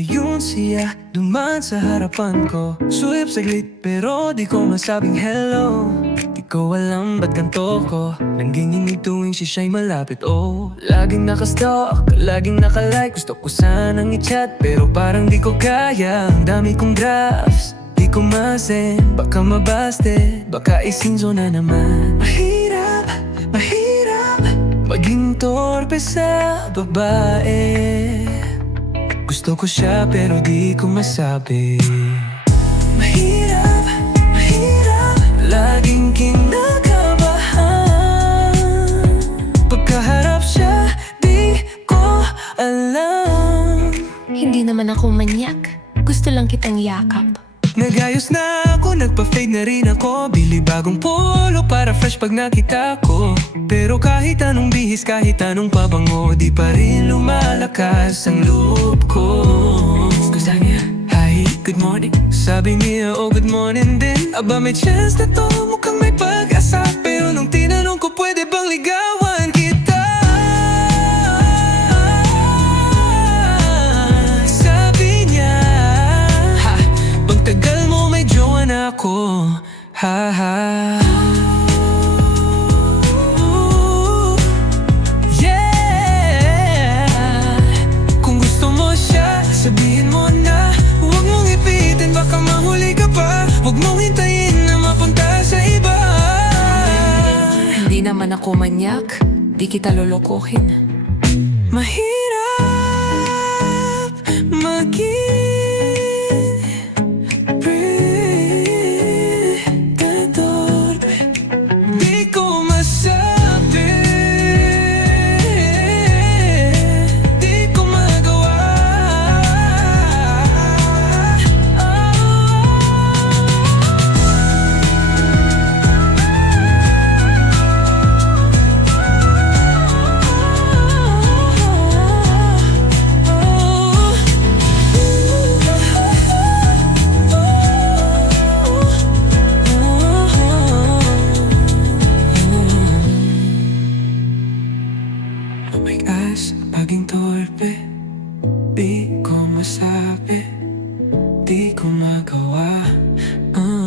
Ayun siya, dumaan sa harapan ko. Suyap saglit pero di ko masabing hello. Di ko alam ba't ganito ko? Nanginginig tuwing siya siya'y malapit oh. Laging nakastalk, laging nakalike. Gusto ko sanang i-chat pero parang di ko kaya. Ang dami kong drafts Di ko masend, baka mabaste Baka isinso na naman. Mahirap, mahirap Maging torpe sa babae Gusto ko siya pero di ko masabi Mahirap, mahirap Laging kinakabahan Pagkaharap siya, di ko alam Hindi naman ako manyak. Gusto lang kitang yakap. Nagayos na ako, nagpa-fade na rin ako. Bili bagong polo para fresh pag nakita ko. Pero kahit anong bihis, kahit anong pabango Di pa rin lumalakas ang loob ko. Gusto niya, hi, good morning. Sabi niya, oh good morning din. Aba may chance na to, mukhang may pag-asa Ha ha Ooh, Yeah Kung gusto mo siya, sabihin mo na Huwag mong ipitin, baka mahuli ka pa Huwag mong hintayin na mapunta sa iba Hindi naman ako manyak. Di kita lolokohin. Mahirap Tumigas paging torpe Di ko masabi Di ko magawa uh.